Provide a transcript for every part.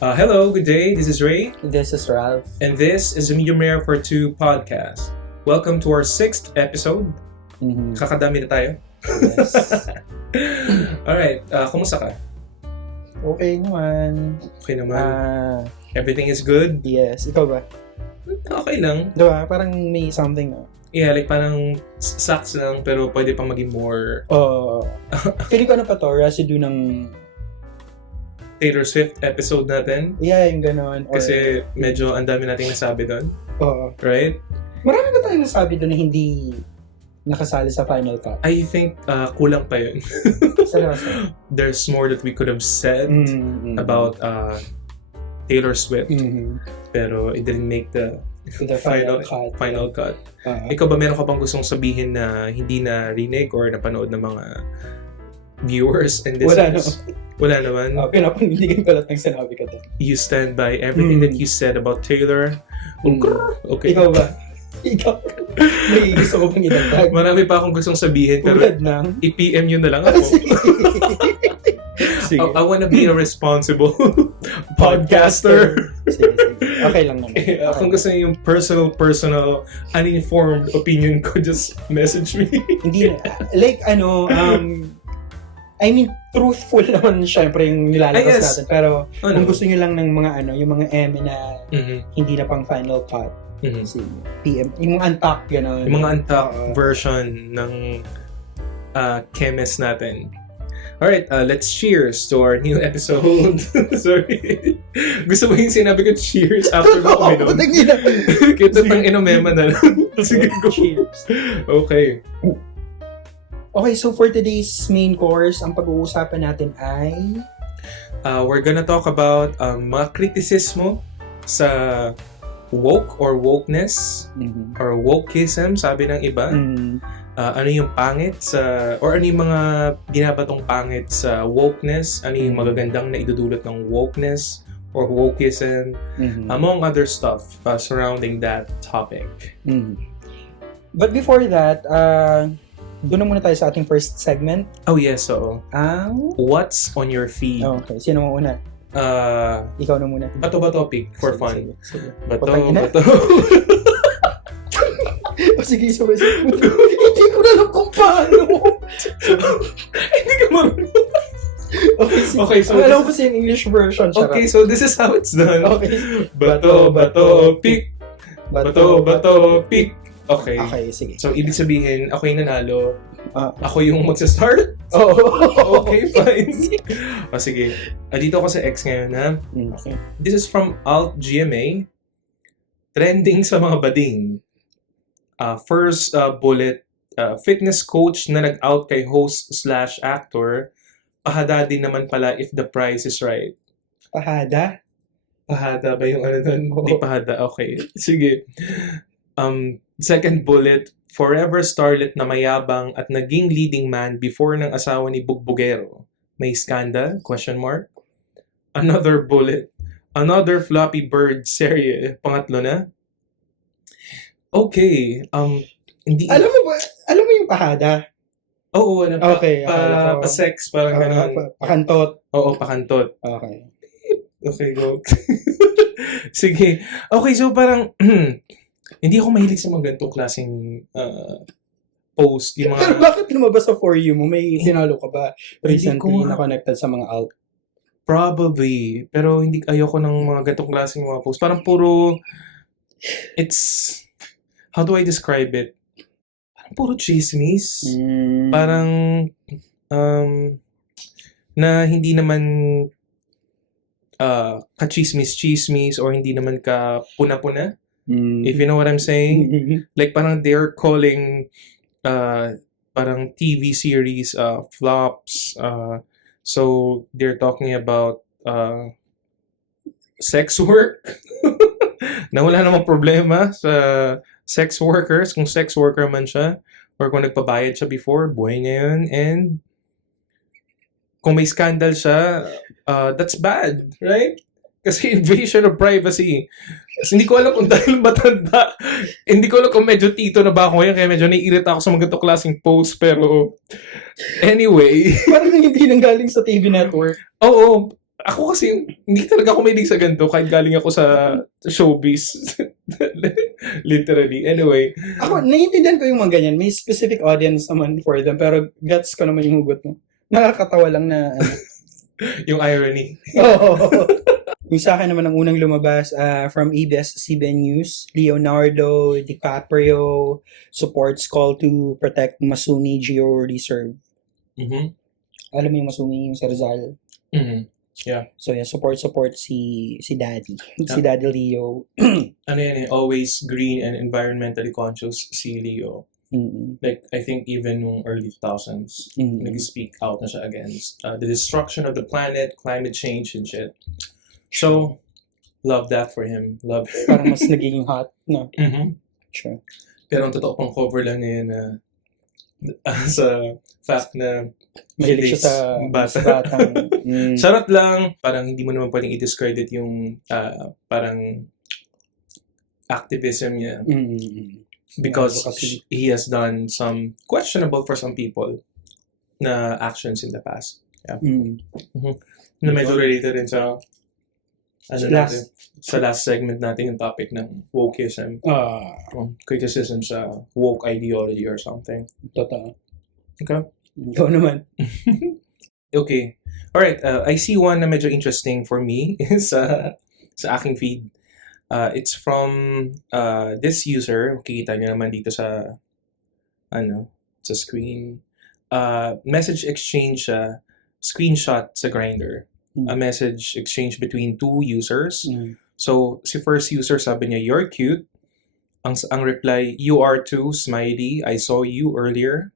Hello, good day. This is Ray, This is Ralph. and this is the Medium Rare for Two podcast. Welcome to our 6th episode. Mhm. Kakadami na tayo. Yes. Alright, kumusta ka? Okay naman. Okay naman. Everything is good? Yes. Ikaw ba? Okay lang. Diba? Parang may something na. Yeah, like parang sucks lang pero pwede pang maging more Feeling ko ano pa to? Residue ng... Taylor Swift episode natin. Yeah, yung ganon. Kasi medyo ang dami nating nasabi doon. Oo. Right? Marami ba tayong nasabi doon na hindi nakasali sa final cut? I think kulang pa yun. Seryoso. There's more that we could have said Mm-hmm. about Taylor Swift. Mm-hmm. Pero it didn't make the final cut. Ikaw ba meron ka bang gustong sabihin na hindi na rinig or napanood ng mga viewers and listeners? Wala naman. Pinapanindigan ko lahat ng sinabi ko doon. You stand by everything that you said about Taylor. Okay. Ikaw ba? Ikaw? May gusto ko pang idagdag. Marami pa akong gustong sabihin pero Ulad ng... i-PM yun na lang ako. Sige. I wanna be a responsible podcaster. Sige. Okay lang naman. Kung gusto niyo yung personal, uninformed opinion ko, just message me. Hindi na. Like, I mean, truthful naman syempre yung nilalabas natin. Pero kung gusto nyo lang ng mga yung mga eme na hindi na pang final cut, si PM, yung mga untucked, gano'n. Yung mga untucked version ng chemist natin. Alright, let's cheers to our new episode. Sorry. Gusto mo yung sinabi ko cheers after mo kuminom? Kita pang inomema na lang. Sige, go. Cheers. Okay. Okay, so for today's main course, ang pag-uusapan natin ay... We're gonna talk about mga kritisismo sa woke or wokeness or wokeism, sabi ng iba. Ano yung pangit sa... or ano yung mga binabatong pangit sa wokeness, ano yung magagandang na idudulot ng wokeness or wokeism, among other stuff surrounding that topic. But before that, doon na muna tayo sa ating first segment. Oh yes, so what's on your feed? Okay, sino mo una? Ikaw na muna. Bato topic for fun. Sige. Bato. Sige. Hindi ko na alam kung paano. Hindi ka marunong. Okay, so alam ko kasi yung English version. Okay, so this is how it's done. Okay. Bato, pick. Bato, pick. Okay. Okay, sige. So, ibig sabihin, ako yung nanalo. Ako yung magsa-start? Oh. Okay, fine. Sige. Dito ako sa X ngayon, ha? Okay. This is from Alt GMA. Trending sa mga bading. First bullet, fitness coach na nag-out kay host/actor. Pahada din naman pala if the price is right. Pahada? Pahada ba yung ano nun? Hindi pahada. Okay. Sige. Second bullet, forever starlet na mayabang at naging leading man before ng asawa ni Bugbugero. May scandal? Question mark. Another bullet, another Flappy Bird serye. Pangatlo na. Okay. Hindi. Alam mo yung pahada? Oo, Okay. Pa-sex, parang ganun. Pakantot. Oo, pakantot. Okay. Okay, go. Sige. Okay, so parang hindi ako mahilig sa mga ganitong klaseng post. Yung mga... Pero bakit lumabas sa For You mo? May sinalo ka ba recently Hindi ko na connected sa mga alt? Probably. Pero hindi ayoko ng mga ganitong klaseng mga post. Parang puro... It's... How do I describe it? Parang puro chismis. Parang... na hindi naman ka-chismis-chismis or hindi naman ka puna-puna. If you know what I'm saying. Like parang they're calling parang TV series flops. So they're talking about sex work. Na wala namang problema sa sex workers. Kung sex worker man siya or kung nagpabayad siya before, buhay niya yun. And kung may scandal siya, that's bad, right? Kasi invasion of privacy. Kasi hindi ko alam kung dahil matanda. Hindi ko alam kung medyo tito na ba ako ngayon, kaya medyo naiirita ako sa mga ganitong klaseng post. Pero, anyway. Parang hindi nanggaling sa TV network. Oo. Ako kasi, hindi talaga ako mahilig sa ganito kahit galing ako sa showbiz. Literally. Anyway. Ako, naiintindihan ko yung mga ganyan. May specific audience naman for them, pero gets ko naman yung hugot mo. Nakakatawa lang na, yung irony. Oo. Yung sa akin naman ang unang lumabas from ABS-CBN News, Leonardo DiCaprio supports call to protect Masumi Geo Reserve. Mm-hmm. Alam mo yung Masumi, yung sa Rizal? Mm-hmm. Yeah. So yeah, support si Daddy. Si Daddy Leo. Ano yan always green and environmentally conscious si Leo. Mm-hmm. Like, I think even nung early 2000s, nag-speak out na siya against the destruction of the planet, climate change and shit. So, love that for him. Love. Parang mas naging hot, no? Mm-hmm. Sure. Pero ang totoo pang cover lang niya sa fact na mahilig siya sa batang. Charot lang. Parang hindi mo naman pwedeng i-discredit yung parang activism niya. Because he has done some questionable for some people na actions in the past. Yeah. Na medyo related rin sa sa last segment natin yung topic ng wokeism. Criticism sa woke ideology or something. Totoo. Okay. Ikaw naman. Okay. Alright, I see one na medyo interesting for me sa aking feed. It's from this user. Makikita niyo naman dito sa sa screen. Message exchange screenshot sa Grindr. A message exchange between two users. So, si first user sabi niya, "You're cute." Ang reply, "You are too, smiley. I saw you earlier."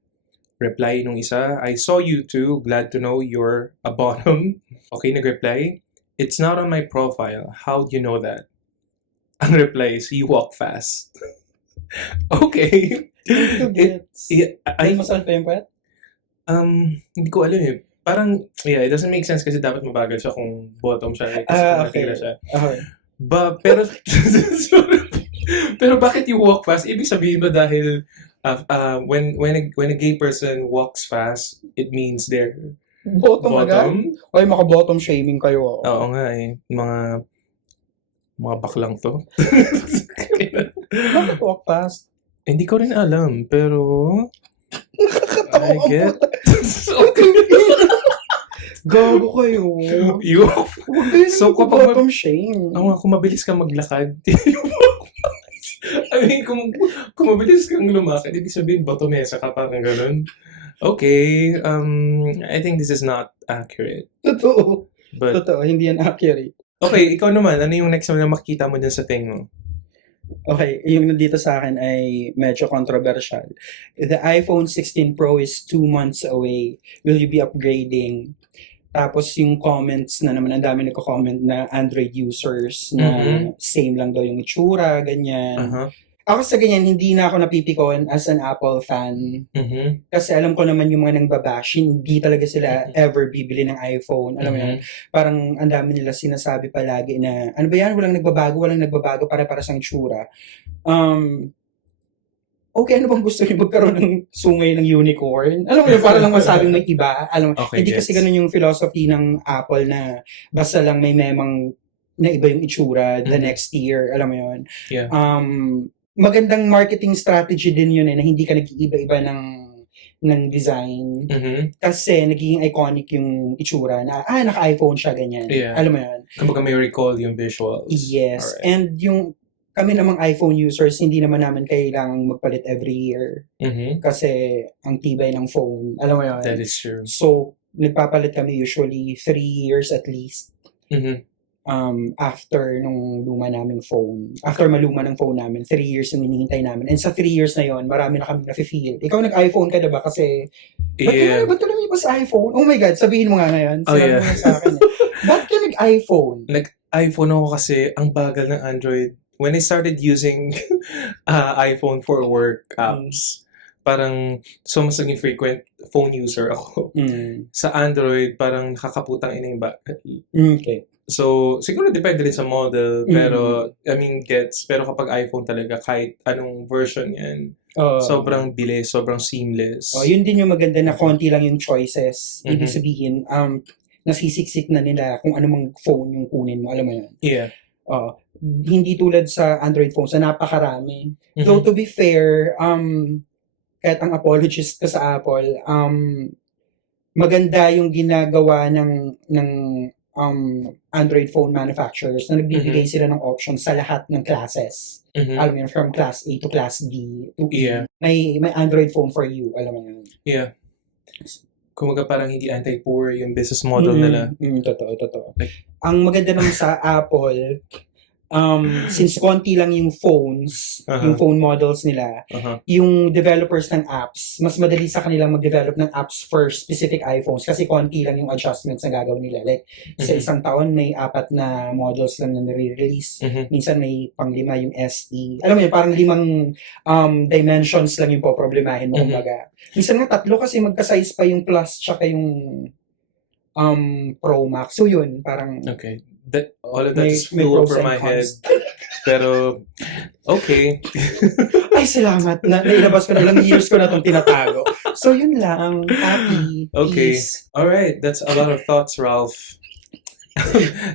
Reply nung isa, "I saw you too. Glad to know you're a bottom." Okay, nag-reply, "It's not on my profile. How do you know that?" Ang reply is, "You walk fast." Okay. Ay, masal pa yung pet? Hindi ko alam eh. Parang, it doesn't make sense kasi dapat mabagal siya kung bottom siya. Kasi okay. Siya. Okay. Pero bakit you walk fast? Ibig sabihin ba dahil when a gay person walks fast, it means they're bottom? Ay, maka-bottom shaming kayo. Oo nga eh. Mga baklang to. Bakit walk fast? Hindi ko rin alam, pero nakakatawa I get gago kayo. So kapag bottom shame. Kung mabilis kang maglakad, I mean, kung mabilis kang lumakad, ibig sabihin bottomesa ka, parang ganun. Okay, I think this is not accurate. Totoo, hindi yan accurate. Okay, ikaw naman, ano yung next na makikita mo dyan sa thing mo? Okay, yung nandito sa akin ay medyo controversial. The iPhone 16 Pro is 2 months away. Will you be upgrading? Tapos yung comments na naman, ang dami nagko-comment na Android users na same lang daw yung itsura, ganyan. Ako sa ganyan, hindi na ako napipikon as an Apple fan. Kasi alam ko naman yung mga nangbabash, hindi talaga sila ever bibili ng iPhone. Alam mo yan? Parang ang dami nila sinasabi palagi na, ano ba yan? Walang nagbabago, para sa itsura. Okay, ano bang gusto niyo magkaroon ng sungay ng unicorn? Alam mo yun, para lang masabing may iba. Alam mo, okay, hindi kasi ganun yung philosophy ng Apple na basta lang may memang na iba yung itsura the next year. Alam mo yun? Yeah. Magandang marketing strategy din yun na hindi ka nag-iiba-iba ng design. Kasi nagiging iconic yung itsura na, naka-iPhone siya, ganyan. Yeah. Alam mo yun? Kumbaga may recall yung visuals. Yes. Alright. And yung kami namang iPhone users, hindi naman namin kailangang magpalit every year. Kasi ang tibay ng phone. Alam mo yun? That is true. So, nagpapalit kami usually 3 years at least. After nung luma naming phone. After maluma ng phone namin, 3 years yung hinihintay namin. And sa 3 years na yon, marami na kami na-feel. Ikaw nag-iPhone ka diba? Kasi, ba't ka lumipas sa iPhone? Oh my God, sabihin mo nga ngayon. Sabihin mo nga sa akin. Ba't ka nag-iPhone? Nag-iPhone ako kasi ang bagal ng Android. When I started using iPhone for work apps, parang mas naging frequent phone user ako. Sa Android, parang nakakaputang ina yung Okay. So, siguro depende rin sa model, pero, I mean, pero kapag iPhone talaga, kahit anong version yan, sobrang bilis, sobrang seamless. Yun din yung maganda na konti lang yung choices. Ibig sabihin, nasisiksik na nila kung anumang phone yung kunin mo. Alam mo yun? Yeah. Hindi tulad sa Android phones na napakarami. Though to be fair, kahit ang apologist ka sa Apple, maganda yung ginagawa ng Android phone manufacturers na nagbibigay sila ng options sa lahat ng classes. Alam mo yun, from class A to class D to E. Yeah. May Android phone for you. Alam mo yun. Yeah. Kumaga parang hindi anti-poor yung business model nila. Totoo. Ang maganda naman sa Apple, since konti lang yung phones, yung phone models nila, yung developers ng apps, mas madali sa kanila mag-develop ng apps for specific iPhones kasi konti lang yung adjustments na gagawin nila. Like, sa isang taon, may 4 na models lang na nare-release. Minsan may pang-5 yung SE. Alam mo yun, parang 5 dimensions lang yung poproblemahin mo, kumbaga. Minsan nga 3 kasi magka-size pa yung Plus tsaka yung Pro Max. So yun, parang... Okay. All of that is flew over my head. Pero, okay. Ay, salamat. Nailabas ko na, ilang years ko na itong tinatago. So, yun lang. Happy. Okay. Peace. Alright. That's a lot of thoughts, Ralph.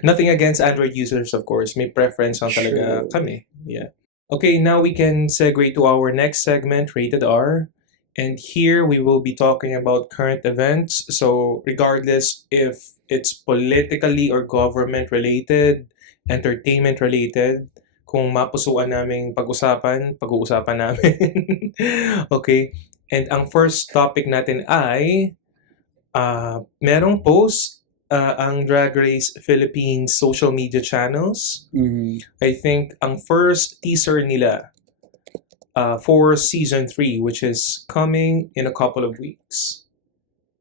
Nothing against Android users, of course. May preference lang talaga kami. Yeah. Okay, now we can segue to our next segment, Rated R. And here we will be talking about current events. So, regardless if it's politically or government related, entertainment related, kung mapusuan naming pag-uusapan namin. Okay. And ang first topic natin ay merong post ang Drag Race Philippines social media channels. I think ang first teaser nila for season 3, which is coming in a couple of weeks.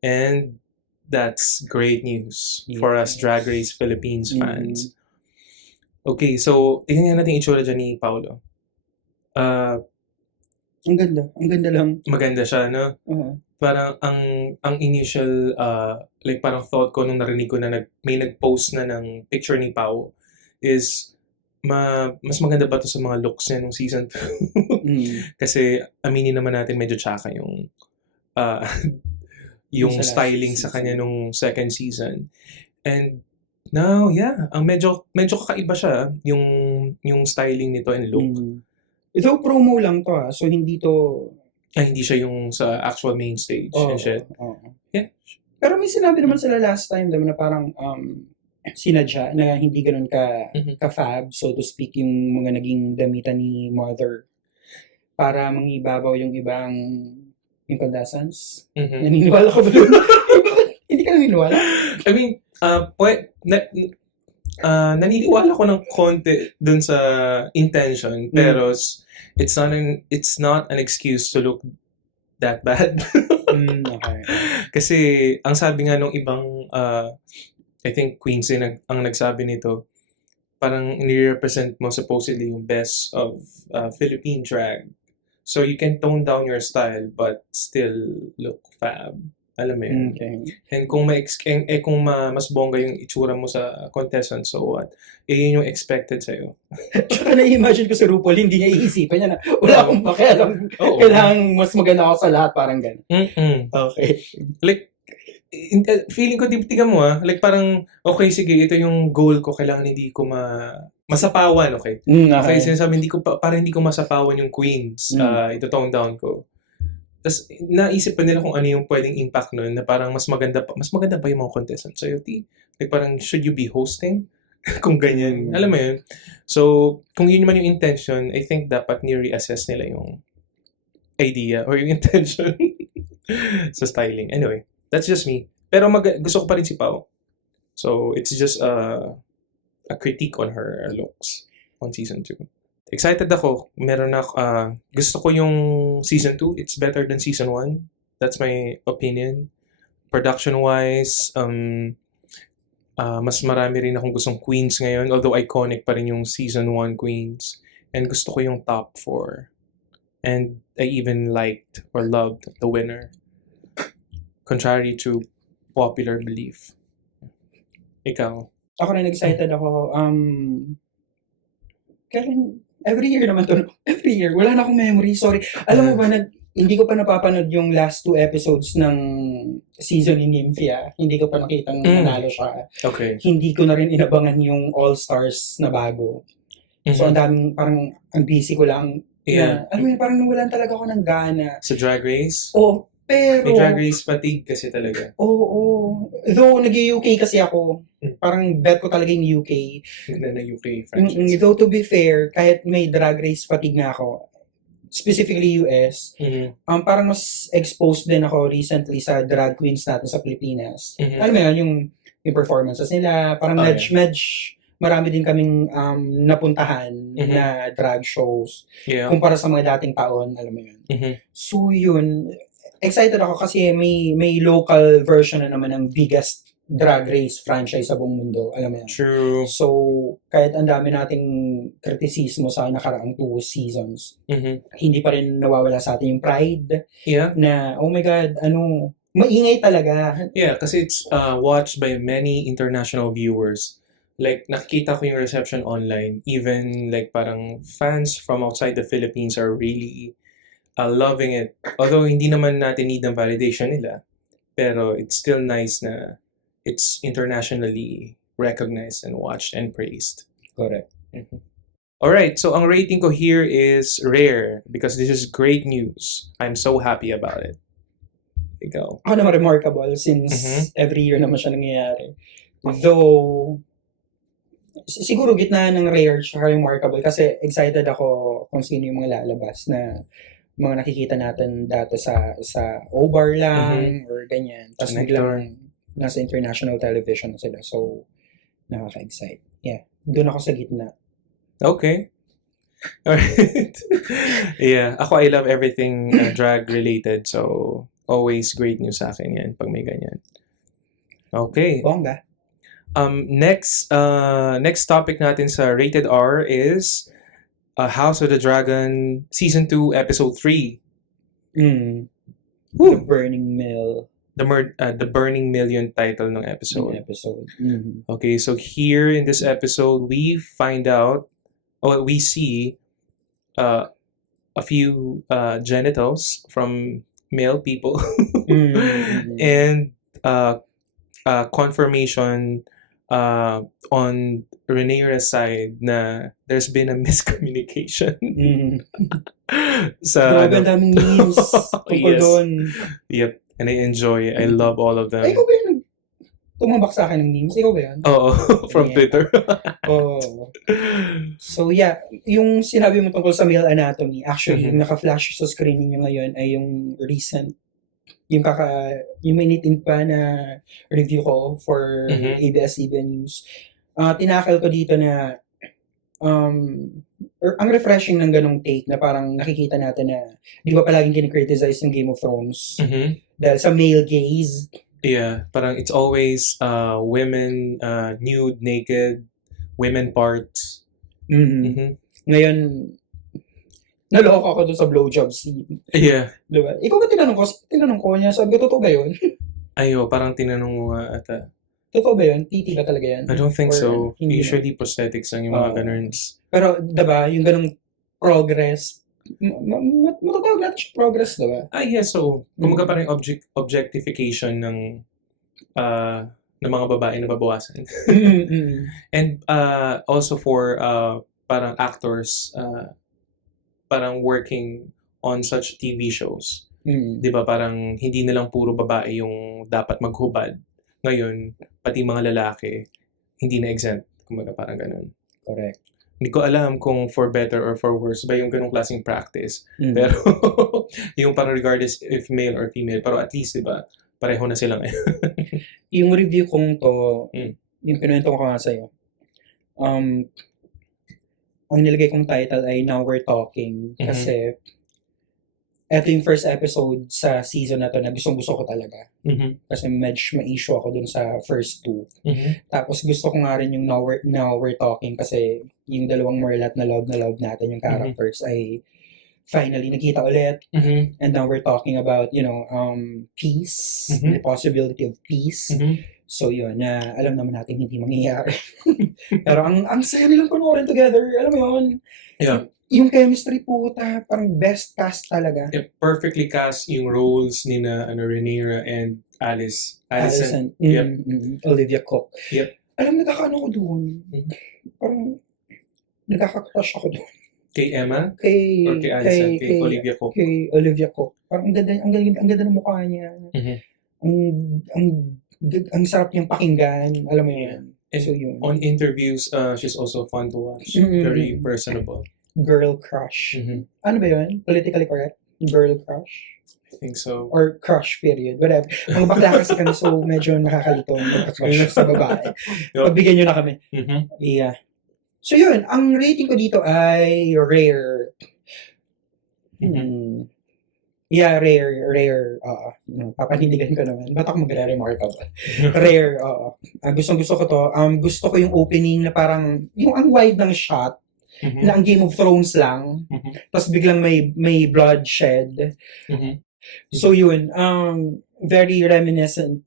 And that's great news for us Drag Race Philippines fans. Okay, so tingnan natin yung itsura dyan ni Paolo. Ang ganda lang. Maganda siya, no? Parang ang initial like parang thought ko nung narinig ko na may nag-post na ng picture ni Pao is mas maganda ba to sa mga looks niya nung season 2? Kasi aminin naman natin medyo tsaka yung yung styling sa kanya nung second season. And now, yeah, ang medyo kakaiba siya yung styling nito and look. Ito promo lang to so hindi to hindi siya yung sa actual main stage and shit. Yeah. Pero may sinabi naman sila last time na parang sinadya na hindi ganun ka-fab, so to speak, yung mga naging damitan ni Mother para mangibabaw yung ibang incandescents. Naniniwala ka ba doon? Hindi ka naniniwala? I mean, naniniwala ko ng konti dun sa intention, pero it's not an excuse to look that bad. Okay. Kasi ang sabi nga nung ibang I think Queens ang nagsabi nito, parang ni-represent mo supposedly yung best of Philippine drag. So you can tone down your style but still look fab. Alam mo yun. Okay. And kung kung mas bongga yung itsura mo sa contestant, so what? Yun yung expected sa'yo. Tsaka na-imagine ko si RuPaul, hindi niya iisipan niya na wala akong pakialam. Kailangan mas maganda ako sa lahat, parang gano'n. Okay. Like, feeling ko, tingnan mo like parang, okay, sige, ito yung goal ko, kailangan hindi ko masapawan, okay? Okay, sinasabi, parang hindi ko masapawan yung queens, ito tone down ko. Tapos, naisip pa nila kung ano yung pwedeng impact nun, na parang mas maganda pa yung mga contestants sa'yo, like parang, should you be hosting? Kung ganyan, alam mo yun? So, kung yun naman yung intention, I think dapat ni-reassess nila yung idea or yung intention sa styling. Anyway, that's just me. Pero gusto ko pa rin si Pao. So, it's just a critique on her looks on season 2. Excited ako. Meron na gusto ko yung season 2. It's better than season 1. That's my opinion. Production-wise, mas marami rin akong gustong queens ngayon. Although iconic pa rin yung season 1 queens. And gusto ko yung top 4. And I even liked or loved the winner. Contrary to popular belief. Ikaw? Ako rin excited ako. Kailan, every year naman to. Every year. Wala na akong memory. Sorry. Alam mo ba, hindi ko pa napapanood yung last 2 episodes ng season ni Nymphia. Hindi ko pa nakitang nanalo siya. Okay. Hindi ko na rin inabangan yung All-Stars na bago. So, ang daming, parang, ang busy ko lang. Yeah. Na, alam mo yun, parang nawalan talaga ako ng gana. Sa Drag Race? Oh, pero... May Drag Race fatigue kasi talaga. Oo. Though, nag-UK kasi ako. Parang bet ko talaga yung UK. Na UK franchise. Though, to be fair, kahit may Drag Race fatigue na ako, specifically US, parang mas exposed din ako recently sa drag queens natin sa Pilipinas. Alam mo yun, yung performances nila, parang marami din kaming napuntahan na drag shows kumpara sa mga dating taon, alam mo yun. So yun, excited ako kasi may local version na naman ng biggest drag race franchise sa buong mundo, alam mo yan. True. So, kahit ang dami nating kritisismo sa nakaraang 2 seasons, hindi pa rin nawawala sa atin yung pride na, oh my God, maingay talaga. Yeah, kasi it's watched by many international viewers. Like, nakikita ko yung reception online. Even, like, parang fans from outside the Philippines are really loving it. Although, hindi naman natin need ng validation nila. Pero, it's still nice na it's internationally recognized and watched and praised. Correct. Alright, so ang rating ko here is rare because this is great news. I'm so happy about it. Ikaw? Ako naman remarkable since every year naman siya nangyayari. Though, siguro gitna ng rare siya remarkable kasi excited ako kung sino yung mga lalabas na mga nakikita natin dati sa O-Bar lang or ganyan. Tapos biglang nasa international television na sila. So, nakaka-excite. Yeah. Doon ako sa gitna. Okay. Alright. Yeah. Ako, I love everything drag related. So, always great news sa akin yan pag may ganyan. Okay. Bongga. Next topic natin sa Rated R is House of the Dragon Season 2 Episode 3. The Burning Mill. The Burning Mill yung title ng episode. Okay, so here in this episode, we find out, or we see a few genitals from male people and confirmation on Rhaenyra's side na there's been a miscommunication. Grabe, ang daming memes tungkol doon. Yep. And I love all of them. Ay, ikaw ba yung tumambak sa akin ng memes? Ikaw ba yan? Oo, from Twitter. Oh. So yeah, yung sinabi mo tungkol sa male anatomy, actually, yung naka-flash sa screen niyo ngayon ay yung recent, yung minitin pa na review ko for ABS-CBN News. Tinakal ko dito na ang refreshing ng ganong take na parang nakikita natin na di ba palaging kinikriticize yung Game of Thrones dahil sa male gaze. Yeah, parang it's always women nude, naked, women parts. Ngayon, naloko ako doon sa blowjob scene. Yeah. Diba? Ikaw ba tinanong ko niya, sabi ko, totoo ba yun? Ayo, parang tinanong mo nga ata. Totoo ba yun? Titi ba talaga yan? I don't think Or, so. Usually prosthetics lang yung mga ganurns. Pero, diba, yung ganong progress, matatawag natin siya progress, diba? Yeah, so, kumaga parang objectification ng mga babae na babawasan. And also for parang actors parang working on such TV shows. Di ba parang hindi na lang puro babae yung dapat maghubad. Ngayon, pati mga lalaki, hindi na exempt. Kumaga parang ganun. Correct. Hindi ko alam kung for better or for worse ba yung ganung klaseng practice. Pero yung parang regardless if male or female, pero at least, di ba, pareho na sila ngayon. Yung review kong to, yung pinuwento ko nga sa'yo, ang nilagay kong title ay Now We're Talking. Kasi, eto yung first episode sa season na to na gustong-gusto ko talaga. Kasi medyo ma-issue ako dun sa first 2. Tapos gusto ko nga rin yung Now We're Talking kasi yung dalawang Merlat na love natin, yung characters ay finally nakita ulit. And now we're talking about, peace, the possibility of peace. So yun, na alam naman natin hindi mangyayari. Pero ang saya nilang panoorin together, alam mo yun? Yeah. Yung chemistry po, parang best cast talaga. Perfectly cast yung roles ni na Rhaenyra and Alicent. Alicent. Yep. Olivia Cook. Yep. Alam, nagkakaano ko doon. Mhm. Parang, nagkaka-crush ako doon. Kay Emma? Kay, Or kay Alicent? Kay Olivia Cook? Kay Olivia Cook. Parang ang ganda ng mukha niya. Mhm. Ang sarap niyang pakinggan. Alam mo yun. And So yun. on interviews, she's also fun to watch. Mhm. Very personable. Girl crush. Mhm. Ano ba yun? Politically correct? Girl crush? I think so. Or crush period. Whatever. Mga bakla kasi kami, so medyo nakakalito magka-crush sa babae. Pagbigyan nyo na kami. Mhm. Yeah. So yun, ang rating ko dito ay rare. Mhm. Yeah, rare. Papanindigan ko naman. Ba't ako magre-remarkable? Rare, oo. Gusto ko to. Gusto ko yung opening na parang, yung ang wide ng shot, Mhm. na ang Game of Thrones lang, Mhm. tapos biglang may bloodshed. Mhm. So yun, very reminiscent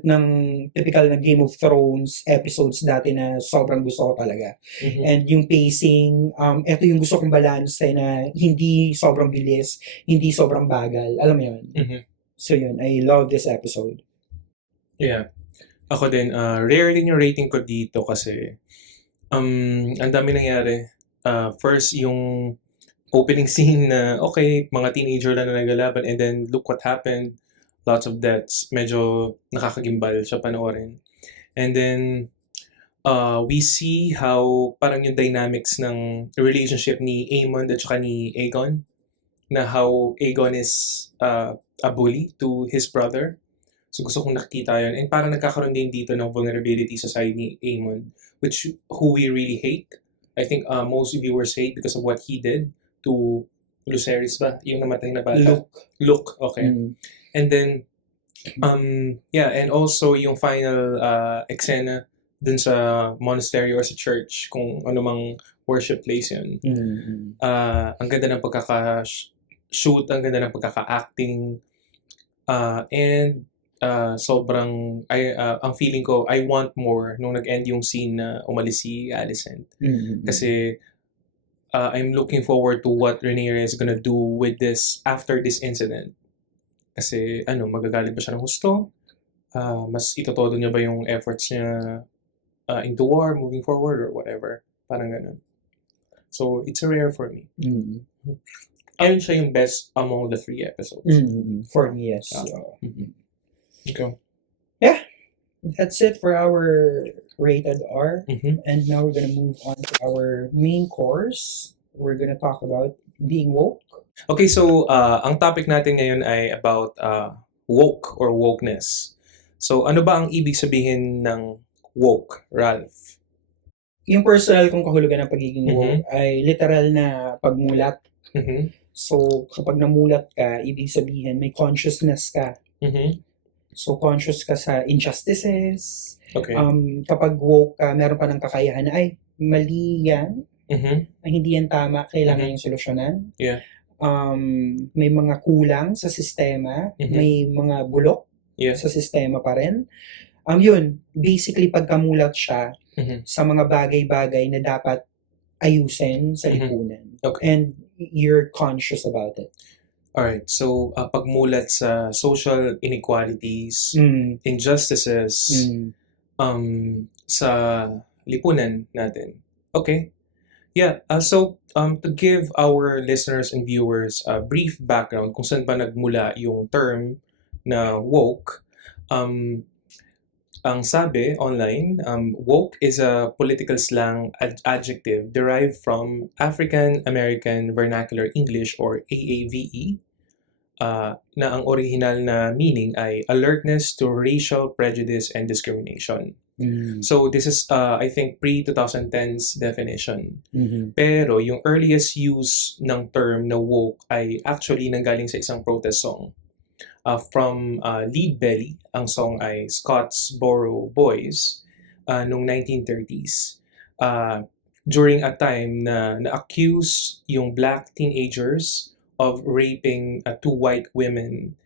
ng typical na Game of Thrones episodes dati na sobrang gusto ko talaga. Mhm. And yung pacing, eto yung gusto kong balance na hindi sobrang bilis, hindi sobrang bagal. Alam mo yun? Mhm. So yun, I love this episode. Yeah. Ako din, rare din yung rating ko dito kasi ang dami nangyari. First, yung opening scene na, okay, mga teenager lang na naglalaban and then look what happened. Lots of deaths. Medyo nakakagimbal siya panoorin. And then, we see how parang yung dynamics ng relationship ni Aemond at saka ni Aegon. Na how Aegon is a bully to his brother. So gusto kong nakikita yun. And parang nagkakaroon din dito ng vulnerability sa side ni Aemon, who we really hate. I think most viewers hate because of what he did to Lucerys ba? Yung namatay na bata. Luke, okay. And then, yeah, and also yung final eksena dun sa monastery or sa church, kung ano mang worship place yun. Ang ganda ng pagkaka-shoot, ang ganda ng pagkaka-acting, and sobrang, ang feeling ko, I want more nung nag-end yung scene na umalis si Alicent. Kasi, I'm looking forward to what Rhaenyra is gonna do with this after this incident. Kasi, magagalit ba siya ng husto? Mas itotodo niya ba yung efforts niya into war, moving forward, or whatever. Parang ganun. So, it's a rare for me. Ayun siya yung best among the 3 episodes. For me, yes. Okay. Yeah. That's it for our rated R. Mhm. And now we're gonna move on to our main course. We're gonna talk about being woke. Okay, so ang topic natin ngayon ay about woke or wokeness. So, ano ba ang ibig sabihin ng woke, Ralph? Yung personal kong kahulugan ng pagiging Mhm. woke ay literal na pagmulat. Mhm. So, kapag namulat ka, ibig sabihin may consciousness ka. Mhm. So, conscious ka sa injustices. Okay. Kapag woke ka, meron ka ng kakayahan na, ay, mali yan. Mhm. Ay, hindi yan tama. Kailangan Mhm. yung solusyonan. Yeah. May mga kulang sa sistema. Mhm. May mga bulok Yeah. sa sistema pa rin. Yun, basically pagkamulat siya Mhm. sa mga bagay-bagay na dapat ayusin sa Mhm. lipunan. Okay. And you're conscious about it. Alright, so pagmulat sa social inequalities, injustices, sa lipunan natin. Okay. Yeah, so to give our listeners and viewers a brief background kung saan ba nagmula yung term na woke, ang sabi online, woke is a political slang adjective derived from African American Vernacular English or AAVE, na ang original na meaning ay alertness to racial prejudice and discrimination. So this is, I think, pre-2010s definition. Pero yung earliest use ng term na woke ay actually nanggaling sa isang protest song. From Lead Belly, ang song ay Scottsboro Boys, noong 1930s. During a time na na-accuse yung black teenagers of raping 2 white women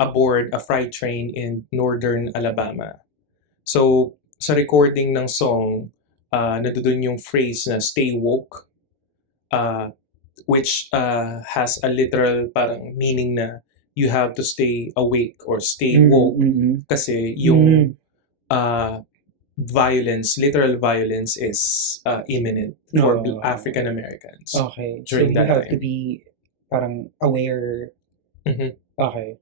aboard a freight train in northern Alabama. So, sa recording ng song, nandoon yung phrase na stay woke, uh, which has a literal parang meaning na you have to stay awake or stay woke kasi yung violence, literal violence is imminent for African Americans. Okay. So during you that have to time. be parang aware. Mhm. Okay.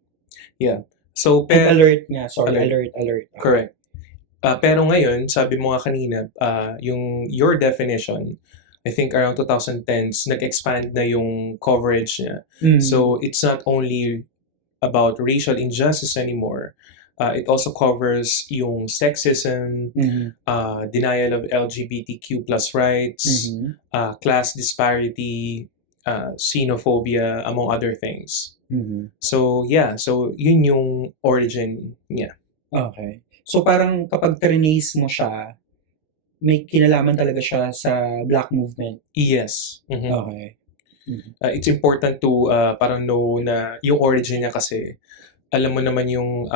So, And alert nga. Sorry, Alert. alert. Okay. correct. Pero ngayon, sabi mo nga kanina, yung your definition, I think around 2010s, nag-expand na yung coverage niya. So, it's not only about racial injustice anymore. It also covers yung sexism, denial of LGBTQ plus rights, class disparity, xenophobia, among other things. So, yun yung origin niya. Okay. So parang kapag terinace mo siya, may kinalaman talaga siya sa Black movement. Yes. Okay. It's important to parang know na yung origin niya kasi alam mo naman yung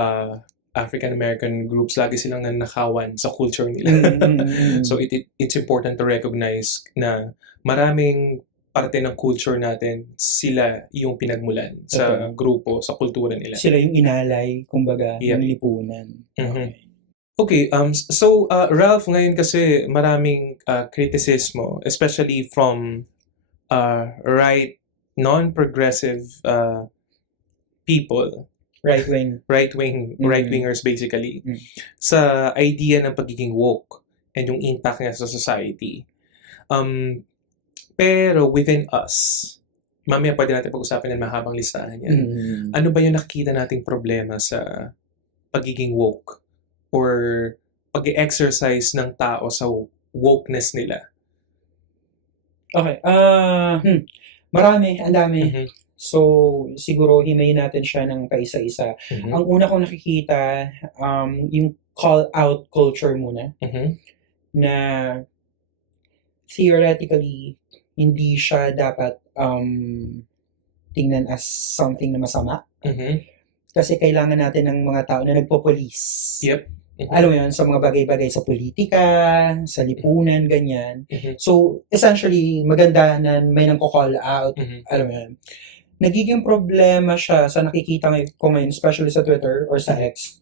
African American groups lagi silang nanakawan sa culture nila. So it's important to recognize na maraming parte ng culture natin, sila yung pinagmulan sa grupo, sa kultura nila. Sila yung inalay, kumbaga, Yep. ng lipunan. Okay, so Ralph, ngayon kasi maraming kritisismo, especially from right, non-progressive people, right-wingers basically, sa idea ng pagiging woke and yung impact niya sa society. Pero within us, mamaya pwede natin pag-usapan ng mahabang listahan yan. Ano ba yung nakikita nating problema sa pagiging woke or pag-exercise ng tao sa wokeness nila? Okay. Marami, ang dami. So, siguro himayin natin siya ng paisa-isa. Ang una kong nakikita, yung call-out culture muna, na theoretically, hindi siya dapat tingnan as something na masama. Kasi kailangan natin ng mga tao na nagpo-police. Yep. Alam mo yun, sa mga bagay-bagay sa politika, sa lipunan, ganyan. So, essentially, maganda na may nang-call out. Alam mo yun. Nagiging problema siya sa nakikita ko ngayon, especially sa Twitter or sa X.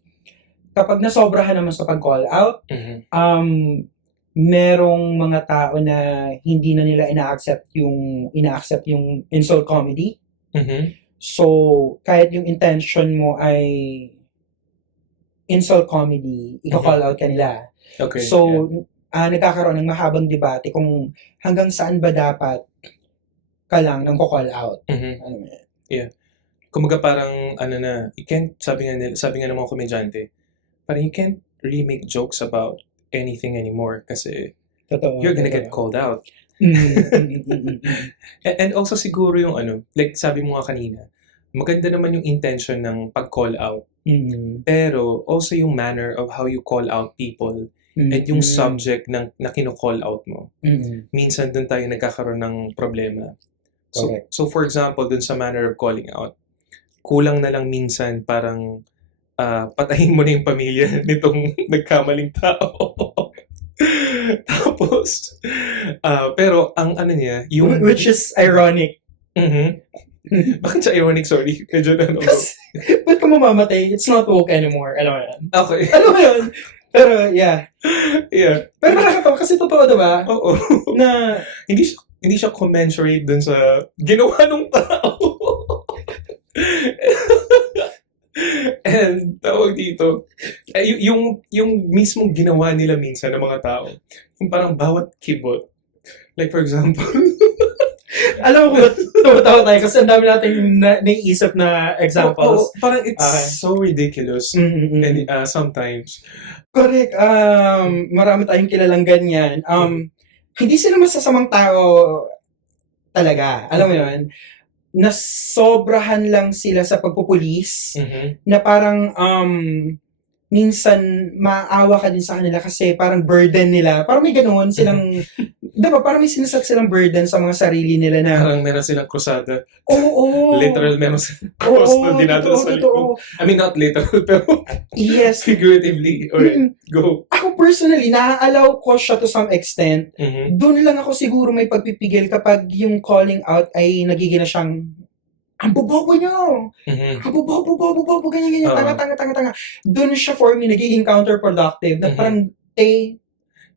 Kapag nasobrahan naman sa pag-call out, merong mga tao na hindi na nila ina-accept yung insult comedy. So, kahit yung intention mo ay insult comedy, i-call out ka nila. Okay. So, nagkakaroon ng mahabang debate kung hanggang saan ba dapat ka lang ng call out. Ano mo yan? Yeah. Kumaga parang, you can't, sabi nga ng mga komedyante, parang you can't really make jokes about anything anymore kasi you're gonna get called out. And also siguro yung like sabi mo nga kanina, maganda naman yung intention ng pag-call out. Pero also yung manner of how you call out people and yung subject na kino-call out mo. Minsan dun tayo nagkakaroon ng problema. So for example, dun sa manner of calling out, kulang na lang minsan parang patayin mo na yung pamilya nitong nagkamaling tao. Tapos, pero ang niya, yung... Which is ironic. Bakit siya ironic? Sorry. Medyo Kasi, ba't ka mamamatay? It's not woke anymore. Alam mo yan? Okay. Alam mo yun? Pero, yeah. Yeah. Pero nakakatawa kasi totoo, diba? Oo. Na, hindi siya commensurate dun sa ginawa ng tao. And tawag dito, yung mismong ginawa nila minsan ng mga tao, yung parang bawat kibot. Like for example, alam mo ba, tumatawa tayo kasi ang dami natin naiisip na examples. Parang it's so ridiculous. And sometimes. Correct. Marami tayong kilalang ganyan. Hindi sila masasamang tao talaga. Alam mo yun? Nasobrahan lang sila sa pagpupulis na parang minsan maawa ka din sa kanila kasi parang burden nila. Parang may ganoon silang Diba, parang may sinaset silang burden sa mga sarili nila na, Parang meron silang krusada. oo, Literal, meron silang cross na oo, dinadala totoo, sa totoo. likod. I mean, not literal, pero Yes. figuratively. Alright, go. Ako personally, naa-allow ko siya to some extent. Mhm. Doon lang ako siguro may pagpipigil kapag yung calling out ay nagiging na siyang, ang bobobo nyo! Mhm. Ang bobobo, ganyan, Oo. tanga. Doon siya for me nagiging counterproductive na Mhm. parang,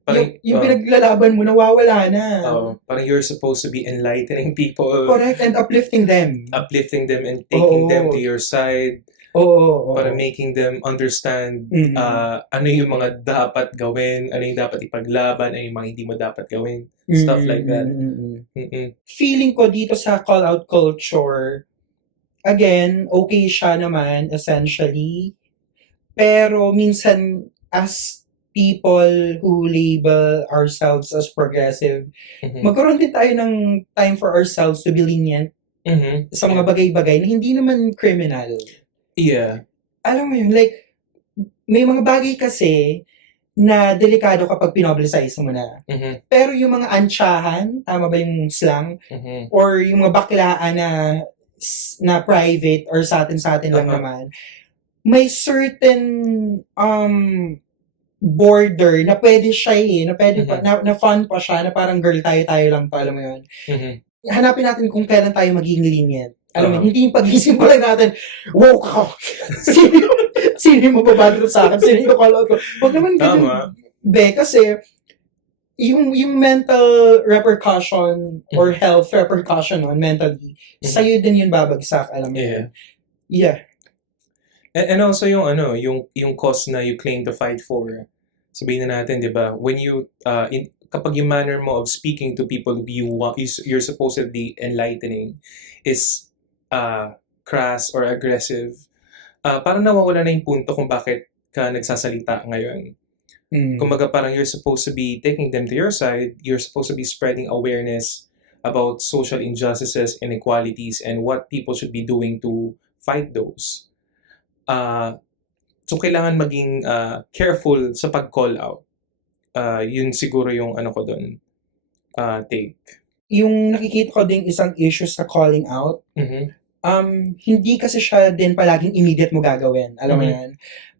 Parang, yung pinaglalaban mo, nawawala na. parang you're supposed to be enlightening people, Correct, and uplifting them. uplifting them and taking them to your side, Oo. para making them understand Mhm. ano yung mga dapat gawin, ano yung dapat ipaglaban, ano yung mga hindi mo dapat gawin. Stuff like that. Mm-mm. Feeling ko dito sa call-out culture, again, okay siya naman, essentially. Pero minsan, as people who label ourselves as progressive, Mhm. magkaroon din tayo ng time for ourselves to be lenient Mhm. sa mga bagay-bagay na hindi naman criminal. Yeah. Alam mo yun, like, may mga bagay kasi na delikado kapag pinoblicize mo na. Mhm. Pero yung mga ansyahan, tama ba yung slang? Mhm. Or yung mga baklaan na private or sa atin lang Uh-huh. naman, may certain border na pwede siya na pwede pa, na fun pa siya, na parang girl tayo lang to, alam mo yun. Mhm. Hanapin natin kung kailan tayo magiging lenient. Alam mo, Oo. hindi yung pagising pa lang natin, woke ako. Sino yung mababadro sa akin? Sino yung call out ko? Huwag naman ganun. Tama. Kasi, yung mental repercussion or health repercussion on mentally, sa'yo din yun babagsak, alam mo yun. Yeah. And also yung cause na you claim to fight for. Sabihin na natin, 'di ba? When you kapag yung manner mo of speaking to people you're supposedly enlightening is crass or aggressive, parang nawawala na yung punto kung bakit ka nagsasalita ngayon. Kumbaga parang you're supposed to be taking them to your side, you're supposed to be spreading awareness about social injustices, inequalities, and what people should be doing to fight those. So kailangan maging careful sa pag-call out. Yun siguro yung ano ko doon, take. Yung nakikita ko ding isang issue sa calling out, Mhm. hindi kasi siya din palaging immediate mo gagawin. Alam mo Mhm. yan?